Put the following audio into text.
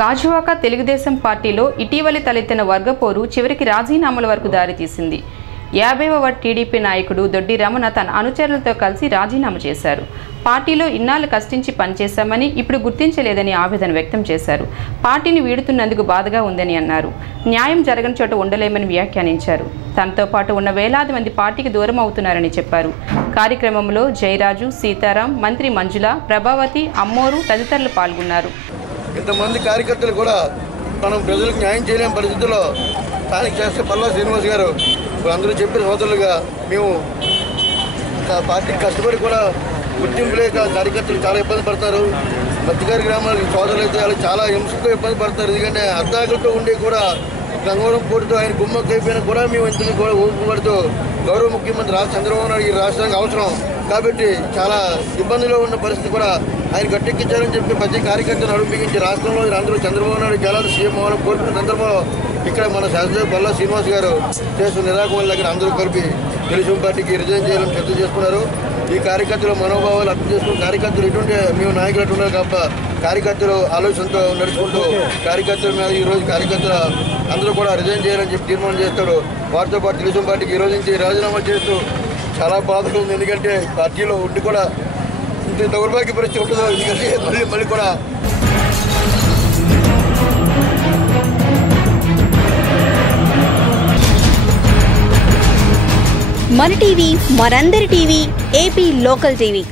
గాజువాక తెలుగుదేశం పార్టీలో ఇటీవలి తలెత్తిన వర్గపోరు చివరికి రాజీనామాల వరకు దారితీసింది. యాభైవ వార్డ్ టీడీపీ నాయకుడు దొడ్డి రమణ తన అనుచరులతో కలిసి రాజీనామా చేశారు. పార్టీలో ఇన్నాళ్ళు కష్టించి పనిచేశామని ఇప్పుడు గుర్తించలేదని ఆవేదన వ్యక్తం చేశారు. పార్టీని వీడుతున్నందుకు బాధగా ఉందని అన్నారు. న్యాయం జరగని చోట ఉండలేమని వ్యాఖ్యానించారు. తనతో పాటు ఉన్న వేలాది మంది పార్టీకి దూరం అవుతున్నారని చెప్పారు. కార్యక్రమంలో జయరాజు సీతారాం మంత్రి మంజుల ప్రభావతి అమ్మోరు తదితరులు పాల్గొన్నారు. ఇంతమంది కార్యకర్తలు కూడా మనం ప్రజలకు న్యాయం చేయలేని పరిస్థితుల్లో స్థానిక చేస్తే పల్లా శ్రీనివాస్ గారు ఇప్పుడు అందరూ చెప్పిన సోదరులుగా మేము పార్టీకి కష్టపడి కూడా గుర్తింపు లేక కార్యకర్తలు చాలా ఇబ్బంది పడతారు. మధ్యగారి గ్రామాలకి సోదరులు అయితే వాళ్ళు చాలా హింసతో ఇబ్బంది పడతారు. ఎందుకంటే అర్ధాకులతో ఉండి కూడా గంగవరం కోరుతూ ఆయన గుమ్మకి అయిపోయినా కూడా మేము ఇంతని కూడా ఊపుపడుతూ గౌరవ ముఖ్యమంత్రి రాష్ట్ర చంద్రబాబు నాయుడు ఈ రాష్ట్రానికి అవసరం. కాబట్టి చాలా ఇబ్బందిలో ఉన్న పరిస్థితి కూడా ఆయన గట్టెక్కించారని చెప్పి ప్రతి కార్యకర్తను అడుగుపించి రాష్ట్రంలో అందరూ చంద్రబాబు నాయుడు గెలాలి సీఎం అవ్వాలని కోరుకున్న సందర్భంలో ఇక్కడ మన శాసనసభ బల్లా శ్రీనివాస్ గారు చేస్తున్న నిరాకరణ దగ్గర అందరూ కలిపి తెలుగుదేశం పార్టీకి రిజైన్ చేయాలని చర్చ చేసుకున్నారు. ఈ కార్యకర్తల మనోభావాలు అర్థం చేసుకుని కార్యకర్తలు ఎటువంటి మేము నాయకులు అటు ఉన్నారు తప్ప కార్యకర్తలు ఆలోచనతో నడుచుకుంటూ కార్యకర్తల మీద ఈ రోజు కార్యకర్తల అందరూ కూడా రిజైన్ చేయాలని చెప్పి తీర్మానం చేస్తారు. వారితో పాటు తెలుగుదేశం పార్టీకి ఈరోజు నుంచి రాజీనామా చేస్తూ చాలా బాధగా ఉంది. ఎందుకంటే పార్టీలో ఉండి కూడా ఇంత దౌర్భాగ్య పరిస్థితి ఉంటుందో ఎందుకంటే మళ్ళీ మళ్ళీ కూడా మన టీవీ మనందరి టీవీ ఏపీ లోకల్ టీవీ.